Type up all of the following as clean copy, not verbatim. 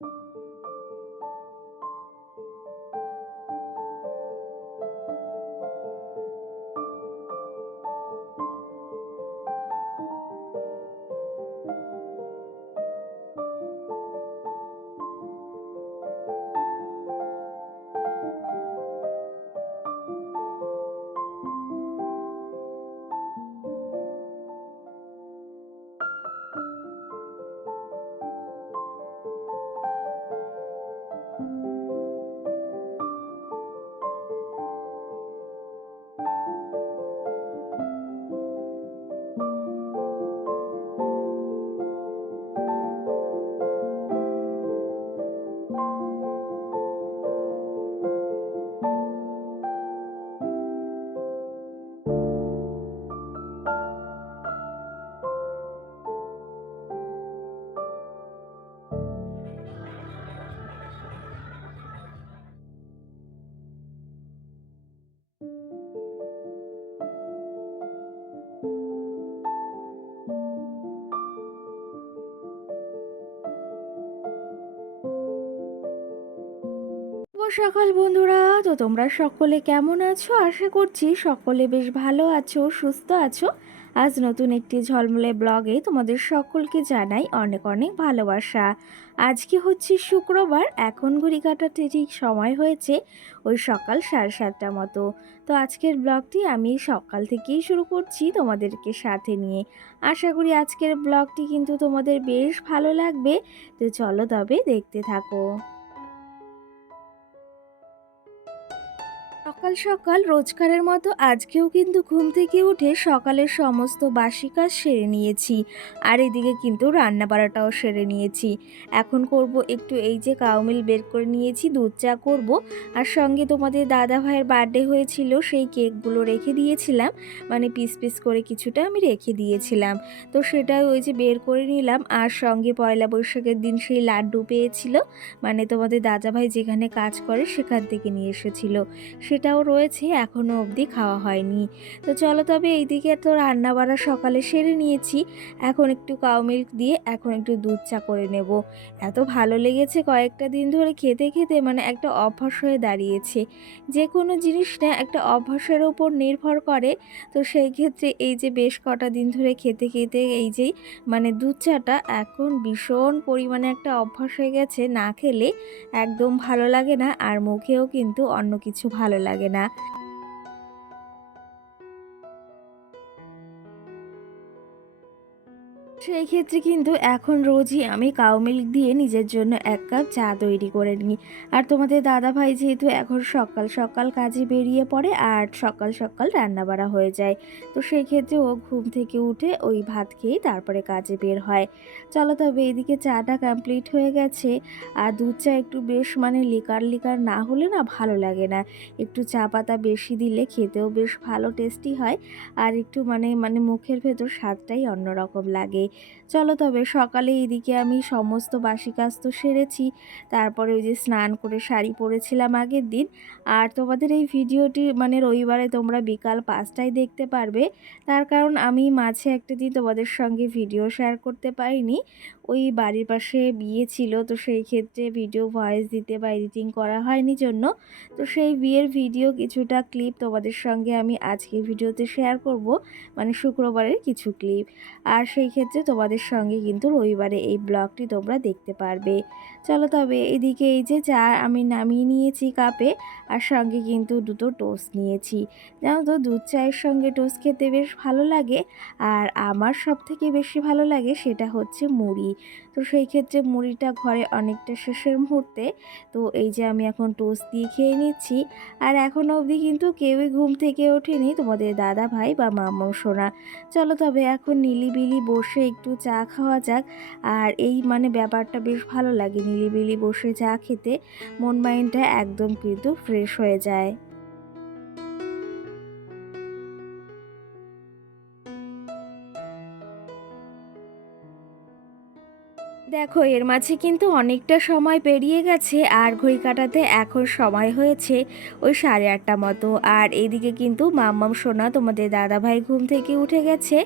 শুভ সকাল বন্ধুরা। তো তোমরা সকলে কেমন আছো? আশা করছি সকলে বেশ ভালো আছো, সুস্থ আছো। আজ নতুন একটি ঝলমলে ব্লগে তোমাদের সকলকে জানাই অনেক অনেক ভালোবাসা। আজকে হচ্ছে শুক্রবার, এখন ঘড়ি কাটাতে ঠিক সময় হয়েছে ওই সকাল 7:30 মতো। তো আজকের ব্লগটি আমি সকাল থেকেই শুরু করছি তোমাদেরকে সাথে নিয়ে। আশা করি আজকের ব্লগটি কিন্তু তোমাদের বেশ ভালো লাগবে। তো চলো তবে দেখতে থাকো। সকাল সকাল রোজকারের মতো আজকেও কিন্তু ঘুম থেকে উঠে সকালের সমস্ত বাসি কাজ সেরে নিয়েছি। আর এদিকে কিন্তু রান্না বাড়াটাও সেরে নিয়েছি। এখন করব একটু এই যে কাউমিল বের করে নিয়েছি, দুধ চা করব। আর সঙ্গে তোমাদের দাদা ভাইয়ের বার্থডে হয়েছিল, সেই কেকগুলো রেখে দিয়েছিলাম, মানে পিস পিস করে কিছুটা আমি রেখে দিয়েছিলাম। তো সেটাই ওই যে বের করে নিলাম। আর সঙ্গে পয়লা বৈশাখের দিন সেই লাড্ডু পেয়েছিল, মানে তোমাদের দাদা ভাই যেখানে কাজ করে সেখান থেকে নিয়ে এসেছিল, সেটাও রয়েছে, এখনও অবধি খাওয়া হয়নি। তো চলো তবে এইদিকে তো রান্না বাড়া সকালে সেরে নিয়েছি। এখন একটু কাউ মিল্ক দিয়ে এখন একটু দুধ চা করে নেব। এত ভালো লেগেছে কয়েকটা দিন ধরে খেতে খেতে, মানে একটা অভ্যাস হয়ে দাঁড়িয়েছে। যে কোনো জিনিস না একটা অভ্যাসের ওপর নির্ভর করে। তো সেই ক্ষেত্রে এই যে বেশ কটা দিন ধরে খেতে খেতে এই যেই মানে দুধ চাটা এখন ভীষণ পরিমাণে একটা অভ্যাস হয়ে গেছে, না খেলে একদম ভালো লাগে না, আর মুখেও কিন্তু অন্য কিছু ভালো লাগে না। সেই ক্ষেত্রে কিন্তু এখন রোজই আমি কাউ মিল্ক দিয়ে নিজের জন্য 1 কাপ চা তৈরি করে নিই। আর তোমাদের দাদা ভাই যেহেতু এখন সকাল সকাল কাজে বেরিয়ে পড়ে আর সকাল সকাল রান্না বাড়া হয়ে যায়, তো সেই ক্ষেত্রে ও ঘুম থেকে উঠে ওই ভাত খেয়েই তারপরে কাজে বের হয়। চলো তবে এদিকে চাটা কমপ্লিট হয়ে গেছে। আর দুধ চা একটু বেশ মানে লিকার লিকার না হলে না ভালো লাগে না, একটু চা পাতা বেশি দিলে খেতেও বেশ ভালো টেস্টি হয়। আর একটু মানে মানে মুখের ভেতর স্বাদটাই অন্যরকম লাগে। চলো তবে সকালে এদিকে আমি সমস্ত বাসি কাজ তো সেরেছি। তারপরে ওই যে স্নান করে শাড়ি পরেছিলাম আগের দিন। আর তোমাদের এই ভিডিওটি মানে রবিবারে তোমরা বিকাল 5টায় দেখতে পারবে। তার কারণ আমি মাঝে একটা দিন তোমাদের সঙ্গে ভিডিও শেয়ার করতে পারিনি, ওই বাড়ির পাশে বিয়ে ছিল, তো সেই ক্ষেত্রে ভিডিও ভয়েস দিতে বা এডিটিং করা হয়নি জন্য। তো সেই বিয়ের ভিডিও কিছুটা ক্লিপ তোমাদের সঙ্গে আমি আজকের ভিডিওতে শেয়ার করব, মানে শুক্রবারের কিছু ক্লিপ। আর সেই ক্ষেত্রে তোমাদের সঙ্গে কিন্তু রবিবারে এই ব্লগটি তোমরা দেখতে পারবে। চলো তবে এদিকে এই যে চা আমি নামিয়ে নিয়েছি কাপে, আর সঙ্গে কিন্তু দুটো টোস্ট নিয়েছি। জানো তো দুধ চায়ের সঙ্গে টোস্ট খেতে বেশ ভালো লাগে। আর আমার সব থেকে বেশি ভালো লাগে সেটা হচ্ছে মুড়ি। তো সেই ক্ষেত্রে মুড়িটা ঘরে অনেকটা শেষের মুহূর্তে, তো এই যে আমি এখন টোস্ট দিয়ে খেয়ে নিচ্ছি। আর এখনও অবধি কিন্তু কেউই ঘুম থেকে ওঠেনি, তোমাদের দাদা ভাই বা মাম্মাম সোনা। চলো তবে এখন নিলিবিলি বসে একটু চা খাওয়া যাক। আর এই মানে ব্যাপারটা বেশ ভালো লাগে, নিলিবিলি বসে চা খেতে মন মাইন্ডটা একদম কিন্তু ফ্রেশ হয়ে যায়। দেখো এর মাঝে কিন্তু অনেকটা সময় পেরিয়ে গেছে আর ঘড়ি কাটাতে এখন সময় হয়েছে ওই 8:30 মতো। আর এদিকে কিন্তু মাম্মাম সোনা তোমাদের দাদাভাই ঘুম থেকে উঠে গেছে।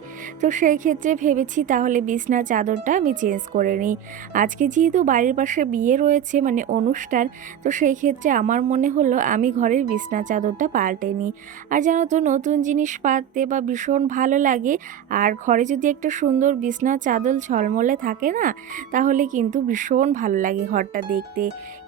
তো সেই ক্ষেত্রে ভেবেছি তাহলে বিছনার চাদরটা আমি চেঞ্জ করে নিই। আজকে যেহেতু বাড়ির পাশে বিয়ে রয়েছে মানে অনুষ্ঠান, তো সেই ক্ষেত্রে আমার মনে হলো আমি ঘরের বিছনার চাদরটা পাল্টে নিই। আর জানো তো নতুন জিনিস পাততে বা ভীষণ ভালো লাগে। আর ঘরে যদি একটা সুন্দর বিছনার চাদর ঝলমলে থাকে না, তাহলে কিন্তু ভীষণ ভালো লাগে ঘরটা দেখতে।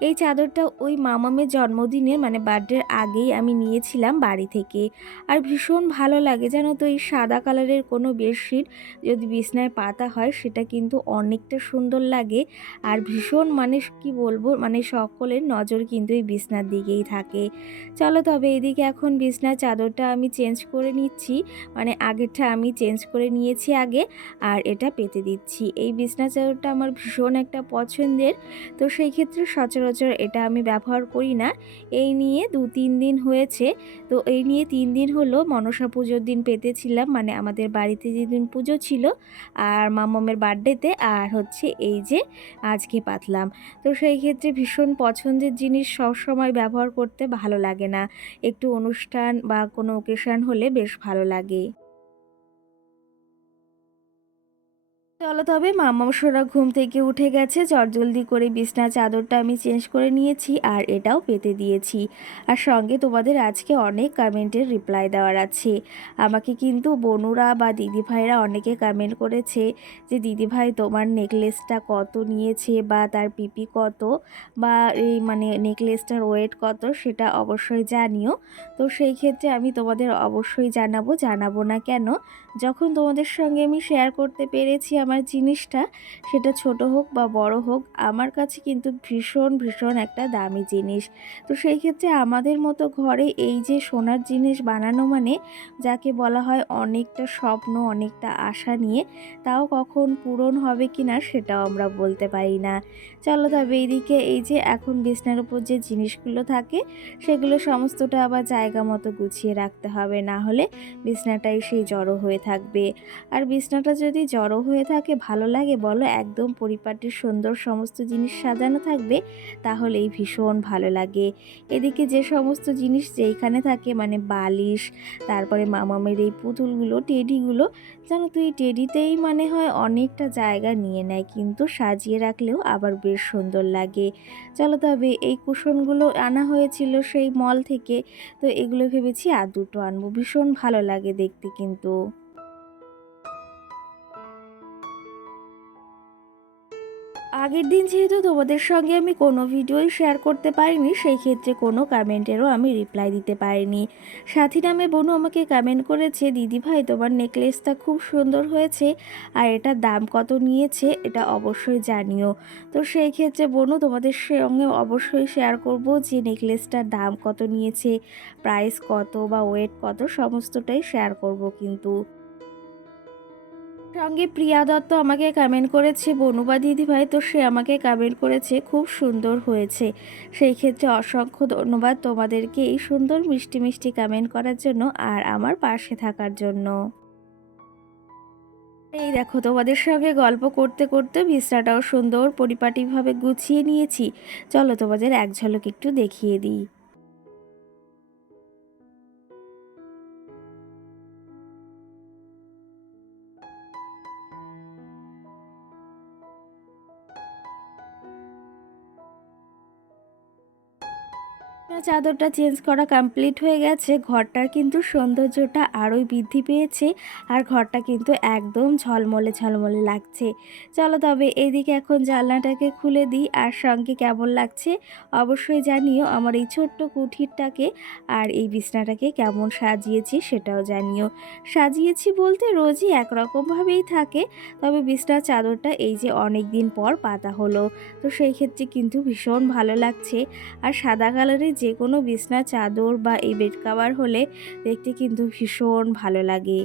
এই চাদরটা ওই মামামের জন্মদিনের মানে বার্থডের আগেই আমি নিয়েছিলাম বাড়ি থেকে। আর ভীষণ ভালো লাগে জানো তো, এই সাদা কালারের কোনো বেডশিট যদি বিছনায় পাতা হয় সেটা কিন্তু অনেকটা সুন্দর লাগে। আর ভীষণ মানে কি বলবো, মানে সকলের নজর কিন্তু এই বিছনার দিকেই থাকে। চলো তবে এদিকে এখন বিছনার চাদরটা আমি চেঞ্জ করে নিচ্ছি। মানে আগেরটা আমি চেঞ্জ করে নিয়েছি আগে, আর এটা পেতে দিচ্ছি। এই বিছনা চাদরটা আমার ভীষণ একটা পছন্দের। তো সেই ক্ষেত্রে সচরাচর এটা আমি ব্যবহার করি না। এই নিয়ে 2-3 দিন হয়েছে। তো এই নিয়ে 3 দিন হলো মনসা পুজোর দিন পেতেছিলাম, মানে আমাদের বাড়িতে যেদিন পুজো ছিল আর মাম্মামের বার্থডেতে, আর হচ্ছে এই যে আজকে পাতলাম। তো সেই ক্ষেত্রে ভীষণ পছন্দের জিনিস সবসময় ব্যবহার করতে ভালো লাগে না, একটু অনুষ্ঠান বা কোনো ওকেশন হলে বেশ ভালো লাগে। চলো তবে মাম্মাম সোনা ঘুম থেকে উঠে গেছে, চটজলদি করে বিছনার চাদরটা আমি চেঞ্জ করে নিয়েছি আর এটাও পেতে দিয়েছি। আর সঙ্গে তোমাদের আজকে অনেক কমেন্টের রিপ্লাই দেওয়ার আছে। আমাকে কিন্তু বনুরা বা দিদিভাইরা অনেকে কমেন্ট করেছে যে দিদিভাই তোমার নেকলেসটা কত নিয়েছে বা তার পিপি কত, বা এই মানে নেকলেসটার ওয়েট কত সেটা অবশ্যই জানিও। তো সেই ক্ষেত্রে আমি তোমাদের অবশ্যই জানাবো, জানাবো না কেন। যখন তোমাদের সঙ্গে আমি শেয়ার করতে পেরেছি আমার জিনিসটা, সেটা ছোট হোক বা বড় হোক, আমার কাছে কিন্তু ভীষণ ভীষণ একটা দামি জিনিস। তো সেই ক্ষেত্রে আমাদের মতো ঘরে এই যে সোনার জিনিস বানানো মানে যাকে বলা হয় অনেকটা স্বপ্ন, অনেকটা আশা নিয়ে, তাও কখন পূরণ হবে কি না সেটাও আমরা বলতে পারি না। চলো তবে এইদিকে এই যে এখন বিছনার উপর যে জিনিসগুলো থাকে সেগুলো সমস্তটা আবার জায়গা মতো গুছিয়ে রাখতে হবে, না হলে বিছনাটাই সেই জড়ো হয়ে থাকবে। আর বিছনাটা যদি জড়ো হয়ে থাকে ভালো লাগে বলো? একদম পরিপাটি সুন্দর সমস্ত জিনিস সাজানো থাকবে, তাহলেই ভীষণ ভালো লাগে। এদিকে যে সমস্ত জিনিস যেইখানে থাকে মানে বালিশ, তারপরে মামামের এই পুতুলগুলো, টেডিগুলো, জানো তো এই টেডিতেই মানে হয় অনেকটা জায়গা নিয়ে নেয়, কিন্তু সাজিয়ে রাখলেও আবার বেশ সুন্দর লাগে। চলো তবে এই কুশনগুলো আনা হয়েছিল সেই মল থেকে। তো এগুলো ভেবেছি আর দুটো আনবো, ভীষণ ভালো লাগে দেখতে কিন্তু। আগের দিন যেহেতু তোমাদের সঙ্গে আমি কোনো ভিডিওই শেয়ার করতে পারিনি, সেই ক্ষেত্রে কোনো কমেন্টেরও আমি রিপ্লাই দিতে পারিনি। সাথী নামে বোনু আমাকে কমেন্ট করেছে, দিদি ভাই তোমার নেকলেসটা খুব সুন্দর হয়েছে, আর এটার দাম কত নিয়েছে এটা অবশ্যই জানিও। তো সেই ক্ষেত্রে বোনু তোমাদের সঙ্গে অবশ্যই শেয়ার করব যে নেকলেসটার দাম কত নিয়েছে, প্রাইস কত বা ওয়েট কত, সমস্তটাই শেয়ার করব কিন্তু। সঙ্গে প্রিয়া দত্ত আমাকে কমেন্ট করেছে, বনুবা দিদিভাই, তো সে আমাকে কমেন্ট করেছে খুব সুন্দর হয়েছে। সেই ক্ষেত্রে অসংখ্য ধন্যবাদ তোমাদেরকে এই সুন্দর মিষ্টি মিষ্টি কমেন্ট করার জন্য আর আমার পাশে থাকার জন্য। এই দেখো তোমাদের সঙ্গে গল্প করতে করতে বিছনাটাও সুন্দর পরিপাটিভাবে গুছিয়ে নিয়েছি। চলো তোমাদের এক ঝলক একটু দেখিয়ে দিই। চাদরটা চেঞ্জ করা কমপ্লিট হয়ে গেছে, ঘরটার কিন্তু সৌন্দর্যটা আরোই বৃদ্ধি পেয়েছে। আর ঘরটা কিন্তু একদম ঝলমলে ঝলমলে লাগছে। চলো তবে এইদিকে এখন জানলাটাকে খুলে দিই, আর সঙ্গে কেমন লাগছে অবশ্যই জানিও আমার এই ছোট্ট কুঠিরটাকে। আর এই বিছনাটাকে কেমন সাজিয়েছি সেটাও জানিও। সাজিয়েছি বলতে রোজই একরকমভাবেই থাকে, তবে বিছনার চাদরটা এই যে অনেক দিন পর পাতা হলো, তো সেই ক্ষেত্রে কিন্তু ভীষণ ভালো লাগছে। আর সাদা কালারের যে কোনো বিছনা চাদর বা এই বেড কভার হলে দেখতে কিন্তু ভীষণ ভালো লাগে।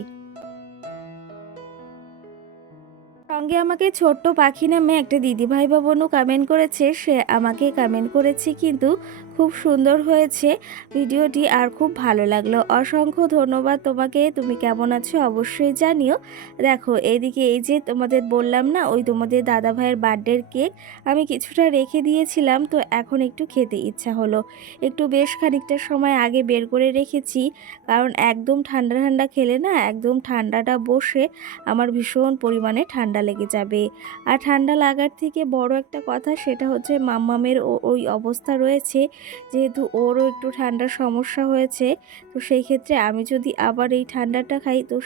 সঙ্গে আমাকে ছোট্ট পাখি নামে একটা দিদিভাই বা বোনও কমেন্ট করেছে, সে আমাকে কমেন্ট করেছে কিন্তু খুব সুন্দর হয়েছে ভিডিওটি আর খুব ভালো লাগলো। অসংখ্য ধন্যবাদ তোমাকে। তুমি কেমন আছো অবশ্যই জানিও। দেখো এইদিকে এই যে তোমাদের বললাম না ওই তোমাদের দাদা ভাইয়ের বার্থডের কেক আমি কিছুটা রেখে দিয়েছিলাম, তো এখন একটু খেতে ইচ্ছা হলো। একটু বেশ খানিকটা সময় আগে বের করে রেখেছি, কারণ একদম ঠান্ডা ঠান্ডা খেলে না একদম ঠান্ডাটা বসে আমার ভীষণ পরিমাণে ঠান্ডা লেগে যাবে। আর ঠান্ডা লাগার থেকে বড় একটা কথা সেটা হচ্ছে মাম্মামের ওই অবস্থা রয়েছে, যেহেতু ওরও একটু ঠান্ডার সমস্যা হয়েছে। তো সেই ক্ষেত্রে আমি যদি আবার এই ঠান্ডাটা খাই তো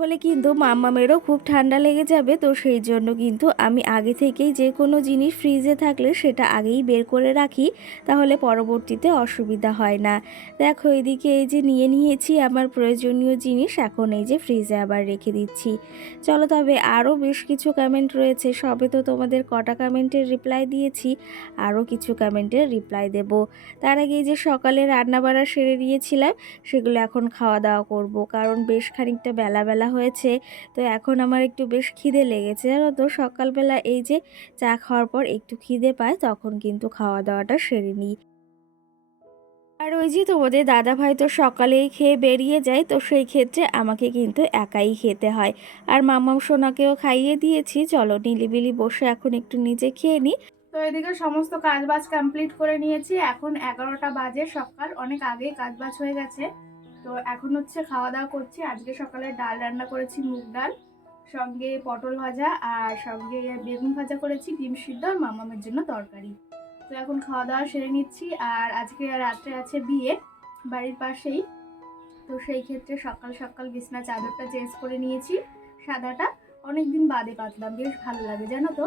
হলে কিন্তু মাম্মামেরও খুব ঠান্ডা লেগে যাবে। তো সেই জন্য কিন্তু আমি আগে থেকেই যে কোনো জিনিস ফ্রিজে থাকলে সেটা আগেই বের করে রাখি, তাহলে পরবর্তীতে অসুবিধা হয় না। দেখো এদিকে এই যে নিয়ে নিয়েছি আমার প্রয়োজনীয় জিনিস, এখন এই যে ফ্রিজে আবার রেখে দিচ্ছি। চলো তবে আরও বেশ কিছু কমেন্ট রয়েছে, সবে তো তোমাদের কটা কমেন্টের রিপ্লাই দিয়েছি, আরও কিছু কমেন্টের রিপ্লাই দেব। তার আগে এই যে সকালে রান্নাবাড়া সেরে নিয়েছিলাম, সেগুলো এখন খাওয়া দাওয়া করব, কারণ বেশ খানিকটা বেলা হয়েছে। তো এখন আমার একটু বেশ খিদে লেগেছে, জানো তো সকালবেলা এই যে চা খাওয়ার পর একটু খিদে পায় তখন কিন্তু খাওয়া দাওয়াটা সেরে নিই। আর ওই যে তোমাদের দাদা ভাই তো সকালেই খেয়ে বেরিয়ে যায়, তো সেই ক্ষেত্রে আমাকে কিন্তু একাই খেতে হয়। আর মাম্মাম সোনাকেও খাইয়ে দিয়েছি। চলো নিলিবিলি বসে এখন একটু নিজে খেয়ে নিই। তো এদিকে সমস্ত কাজবাজ কমপ্লিট করে নিয়েছি, এখন 11টা বাজে, সকাল অনেক আগেই কাজবাজ হয়ে গেছে। তো এখন হচ্ছে খাওয়া দাওয়া করছি। আজকে সকালে ডাল রান্না করেছি, মুগ ডাল, সঙ্গে পটল ভাজা আর সঙ্গে বেগুন ভাজা করেছি, ডিম সিদ্ধ আর মামামের জন্য তরকারি। তো এখন খাওয়া দাওয়া সেরে নিচ্ছি। আর আজকে রাত্রে আছে বিয়ে বাড়ির পাশেই, তো সেই ক্ষেত্রে সকাল সকাল বিছনা চাদরটা চেঞ্জ করে নিয়েছি, সাদাটা অনেকদিন বাদে পাতলাম, বেশ ভালো লাগে জানো তো।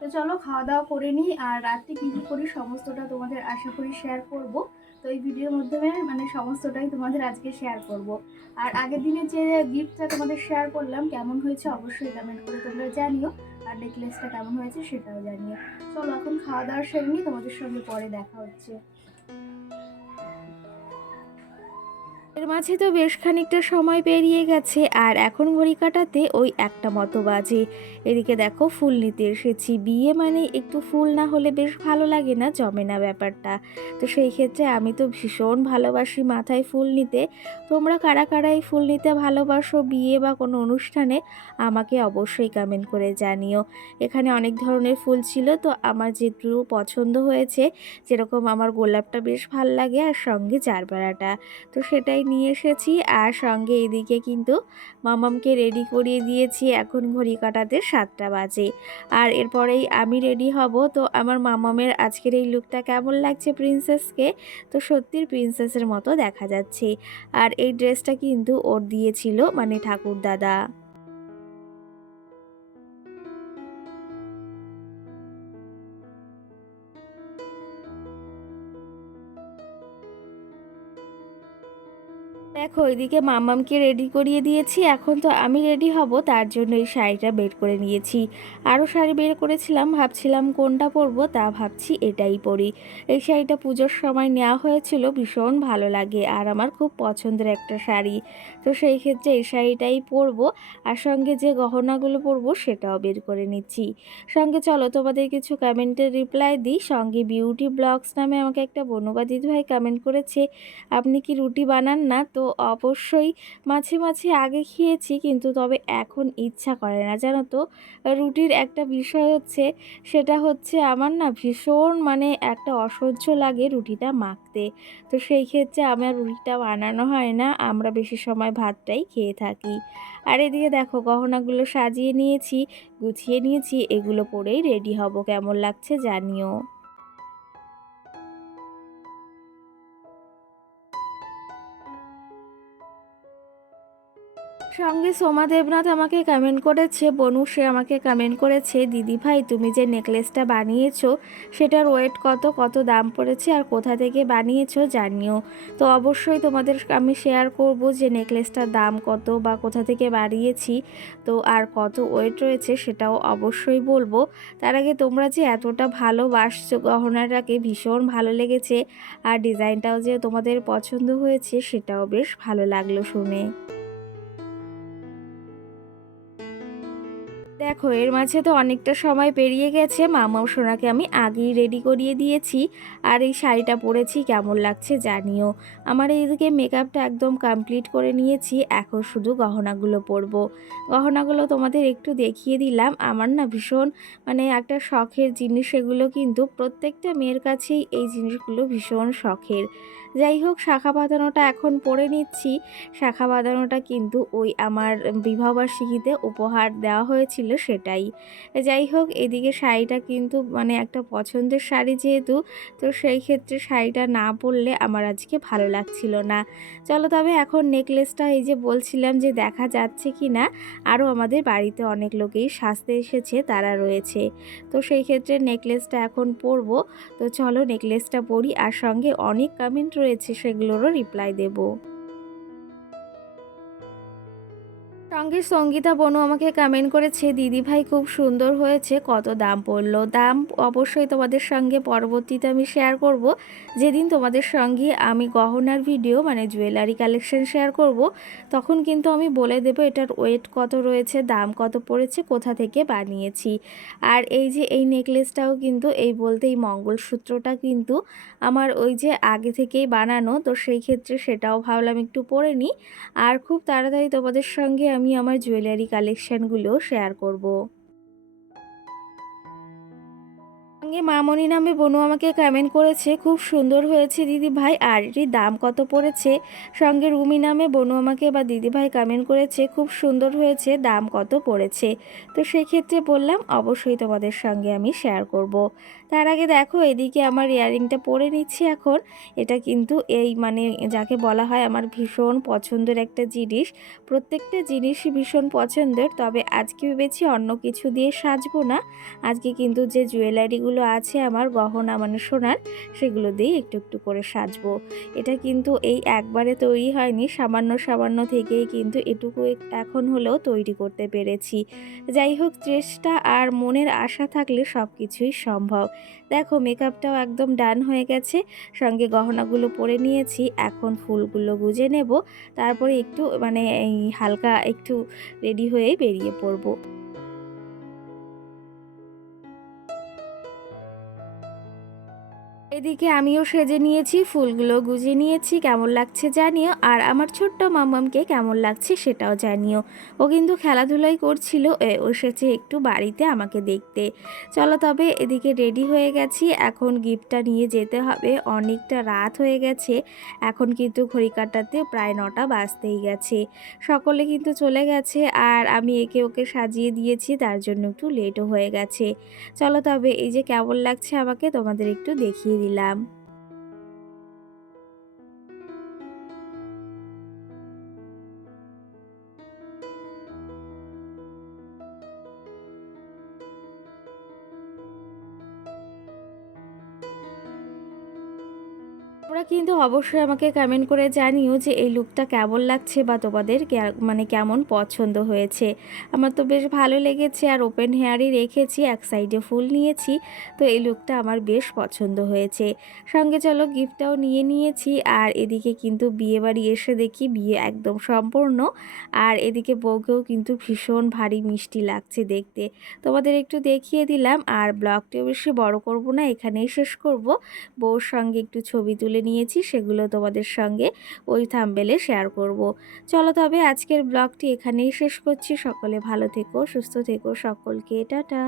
তো চলো খাওয়া দাওয়া করে নিই, আর রাত্রে কী কী করি সমস্তটা তোমাদের আশা করি শেয়ার করব। তো এই ভিডিওর মাধ্যমে মানে সমস্তটাই তোমাদের আজকে শেয়ার করব। আর আগের দিনে যে গিফটটা তোমাদের শেয়ার করলাম কেমন হয়েছে অবশ্যই কমেন্ট করে তোমরা জানিও, আর নেকলেসটা কেমন হয়েছে সেটাও জানিও। চলো এখন খাওয়া দাওয়া সেরে নিই, তোমাদের সঙ্গে পরে দেখা হচ্ছে। এর মাঝে তো বেশ খানিকটা সময় পেরিয়ে গেছে, আর এখন ঘড়ি কাটাতে ওই 1টা মতো বাজে। এদিকে দেখো ফুল নিতে এসেছি। বিয়ে মানে একটু ফুল না হলে বেশ ভালো লাগে না, জমে না ব্যাপারটা। তো সেই ক্ষেত্রে আমি তো ভীষণ ভালোবাসি মাথায় ফুল নিতে। তোমরা কারা কারা এই ফুল নিতে ভালোবাসো বিয়ে বা কোনো অনুষ্ঠানে আমাকে অবশ্যই কমেন্ট করে জানিও। এখানে অনেক ধরনের ফুল ছিল, তো আমার যেটুকু পছন্দ হয়েছে, যেরকম আমার গোলাপটা বেশ ভাল লাগে আর সঙ্গে জারবেরাটা, তো সেটাই নিয়ে এসেছি। আর সঙ্গে এদিকে কিন্তু মামামকে রেডি করিয়ে দিয়েছি, এখন ঘড়ি কাটাতে 7টা বাজে। আর এরপরেই আমি রেডি হব। তো আমার মামামের আজকের এই লুকটা কেমন লাগছে প্রিন্সেসকে, তো সত্যির প্রিন্সেসের মতো দেখা যাচ্ছে। আর এই ড্রেসটা কিন্তু ওর দিয়েছিল মানে ঠাকুর দাদা। দেখো ওইদিকে মাম্মামকে রেডি করিয়ে দিয়েছি, এখন তো আমি রেডি হব, তার জন্য এই শাড়িটা বের করে নিয়েছি। আরও শাড়ি বের করেছিলাম, ভাবছিলাম কোনটা পরবো, তা ভাবছি এটাই পরি। এই শাড়িটা পুজোর সময় নেওয়া হয়েছিল, ভীষণ ভালো লাগে আর আমার খুব পছন্দের একটা শাড়ি। তো সেই ক্ষেত্রে এই শাড়িটাই পরবো, আর সঙ্গে যে গহনাগুলো পরবো সেটাও বের করে নিচ্ছি। সঙ্গে চলো তোমাদের কিছু কমেন্টের রিপ্লাই দিই। সঙ্গে বিউটি ব্লগস নামে আমাকে একটা বনুবা দিদিভাই কমেন্ট করেছে, আপনি কি রুটি বানান না? তো অবশ্যই মাঝে মাঝে আগে খেয়েছি, কিন্তু তবে এখন ইচ্ছা করে না জানো তো। রুটির একটা বিষয় হচ্ছে, সেটা হচ্ছে আমার না ভীষণ মানে একটা অসহ্য লাগে রুটিটা মাখতে। তো সেই ক্ষেত্রে আমার রুটিটা বানানো হয় না, আমরা বেশি সময় ভাতটাই খেয়ে থাকি। আর এদিকে দেখো গহনাগুলো সাজিয়ে নিয়েছি, গুছিয়ে নিয়েছি, এগুলো পরেই রেডি হব, কেমন লাগছে জানিও। সঙ্গে সোমা দেবনাথ আমাকে কমেন্ট করেছে, বনু সে আমাকে কমেন্ট করেছে, দিদি ভাই তুমি যে নেকলেসটা বানিয়েছো সেটার ওয়েট কত, কত দাম পড়েছে আর কোথা থেকে বানিয়েছো জানিও। তো অবশ্যই তোমাদের আমি শেয়ার করব যে নেকলেসটার দাম কত বা কোথা থেকে বানিয়েছি, তো আর কত ওয়েট রয়েছে সেটাও অবশ্যই বলবো। তার আগে তোমরা যে এতটা ভালোবাসছো গহনাটাকে, ভীষণ ভালো লেগেছে, আর ডিজাইনটাও যে তোমাদের পছন্দ হয়েছে সেটাও বেশ ভালো লাগলো শুনে। দেখো এর মাঝে তো অনেকটা সময় পেরিয়ে গেছে, মামাও সোনাকে আমি আগেই রেডি করিয়ে দিয়েছি। আর এই শাড়িটা পরেছি, কেমন লাগছে জানিও। আমার এইদিকে মেকআপটা একদম কমপ্লিট করে নিয়েছি, এখন শুধু গহনাগুলো পরবো। গহনাগুলো তোমাদের একটু দেখিয়ে দিলাম। আমার না ভীষণ একটা শখের জিনিস এগুলো, কিন্তু প্রত্যেকটা মেয়ের কাছেই এই জিনিসগুলো ভীষণ শখের। যাই হোক, শাখা বাঁধানোটা এখন পরে নিচ্ছি। শাখা বাঁধানোটা কিন্তু ওই আমার বিবাহবার্ষিকীতে উপহার দেওয়া হয়েছিল সেটাই। যাই হোক, এদিকে শাড়িটা কিন্তু একটা পছন্দের শাড়ি যেহেতু, তো সেই ক্ষেত্রে শাড়িটা না পরলে আমার আজকে ভালো লাগছিল না। চলো তবে এখন নেকলেসটা এই যে বলছিলাম যে দেখা যাচ্ছে কি না, আরও আমাদের বাড়িতে অনেক লোকেই সাজতে এসেছে, তারা রয়েছে। তো সেই ক্ষেত্রে নেকলেসটা এখন পরবো। তো চলো নেকলেসটা পরি, আর সঙ্গে অনেক কমেন্ট রয়েছে সেগুলোরও রিপ্লাই দেব। সঙ্গে সঙ্গীতা বনু আমাকে কমেন্ট করেছে, দিদি ভাই খুব সুন্দর হয়েছে, কত দাম পড়লো? দাম অবশ্যই তোমাদের সঙ্গে পরবর্তীতে আমি শেয়ার করব। যেদিন তোমাদের সঙ্গে আমি গহনার ভিডিও জুয়েলারি কালেকশন শেয়ার করব, তখন কিন্তু আমি বলে দেবো এটার ওয়েট কত রয়েছে, দাম কত পড়েছে, কোথা থেকে বানিয়েছি। আর এই যে এই নেকলেসটাও কিন্তু এই বলতে এই মঙ্গলসূত্রটা কিন্তু আমার ওই যে আগে থেকেই বানানো, তো সেই ক্ষেত্রে সেটাও ভাবলাম একটু পরে নিই। আর খুব তাড়াতাড়ি তোমাদের সঙ্গে আমি আমার জুয়েলারি কালেকশানগুলো শেয়ার করব। সঙ্গে মামনি নামে বোনও আমাকে কমেন্ট করেছে, খুব সুন্দর হয়েছে দিদি ভাই, আর এটির দাম কত পড়েছে? সঙ্গে রুমি নামে বোনও আমাকে বা দিদি ভাই কমেন্ট করেছে, খুব সুন্দর হয়েছে, দাম কত পড়েছে? তো সেক্ষেত্রে বললাম অবশ্যই তোমাদের সঙ্গে আমি শেয়ার করব। তার আগে দেখো এদিকে আমার ইয়াররিংটা পরে নিচ্ছি এখন। এটা কিন্তু এই যাকে বলা হয় আমার ভীষণ পছন্দের একটা জিনিস। প্রত্যেকটা জিনিসই ভীষণ পছন্দের, তবে আজকে ভেবেছি অন্য কিছু দিয়ে সাজবো না। আজকে কিন্তু যে জুয়েলারিগুলো আছে আমার গহনা সোনার, সেগুলো দিয়ে একটু একটু করে সাজবো। এটা কিন্তু এই একবারে তৈরি হয়নি, সামান্য সামান্য থেকেই কিন্তু এটুকু এখন হলেও তৈরি করতে পেরেছি। যাই হোক, চেষ্টা আর মনের আশা থাকলে সব কিছুই সম্ভব। দেখো মেকআপটাও একদম ডান হয়ে গেছে, সঙ্গে গহনাগুলো পরে নিয়েছি, এখন ফুলগুলো গুজে নেব, তারপরে একটু এই হালকা একটু রেডি হয়েই বেরিয়ে পড়বো। এদিকে আমিও সেজে নিয়েছি, ফুলগুলো গুজে নিয়েছি, কেমন লাগছে জানিও। আর আমার ছোট্ট মাম্মামকে কেমন লাগছে সেটাও জানিও। ও কিন্তু খেলাধুলাই করছিল, ও এসেছে একটু বাড়িতে আমাকে দেখতে। চলো তবে এদিকে রেডি হয়ে গেছি, এখন গিফটটা নিয়ে যেতে হবে, অনেকটা রাত হয়ে গেছে। এখন কিন্তু ঘড়ি কাঁটাতে প্রায় 9টা বাজতেই গেছে। সকলে কিন্তু চলে গেছে, আর আমি একে ওকে সাজিয়ে দিয়েছি, তার জন্য একটু লেটও হয়ে গেছে। চলো তবে এই যে কেমন লাগছে আমাকে তোমাদের একটু দেখিয়ে দিলাম। তোমরা কিন্তু অবশ্যই আমাকে কমেন্ট করে জানিও যে এই লুকটা কেমন লাগছে, বা তোমাদের কেমন পছন্দ হয়েছে। আমার তো বেশ ভালো লেগেছে, আর ওপেন হেয়ারই রেখেছি, এক সাইডে ফুল নিয়েছি, তো এই লুকটা আমার বেশ পছন্দ হয়েছে। সঙ্গে চলো গিফটটাও নিয়ে নিয়েছি, আর এদিকে কিন্তু বিয়ে বাড়ি এসে দেখি বিয়ে একদম সম্পূর্ণ। আর এদিকে বউকেও কিন্তু ভীষণ ভারী মিষ্টি লাগছে দেখতে। তোমাদের একটু দেখিয়ে দিলাম, আর ব্লগটিও বেশি বড় করব না, এখানেই শেষ করব। বউর সঙ্গে একটু ছবি তুলে নিয়েছি, সেগুলো তোমাদের সঙ্গে ওই থাম্বনেলে শেয়ার করব। চলো তবে আজকের ব্লগটি এখানেই শেষ করছি। সকলে ভালো থেকো, সুস্থ থেকো, সকলকে টাটা।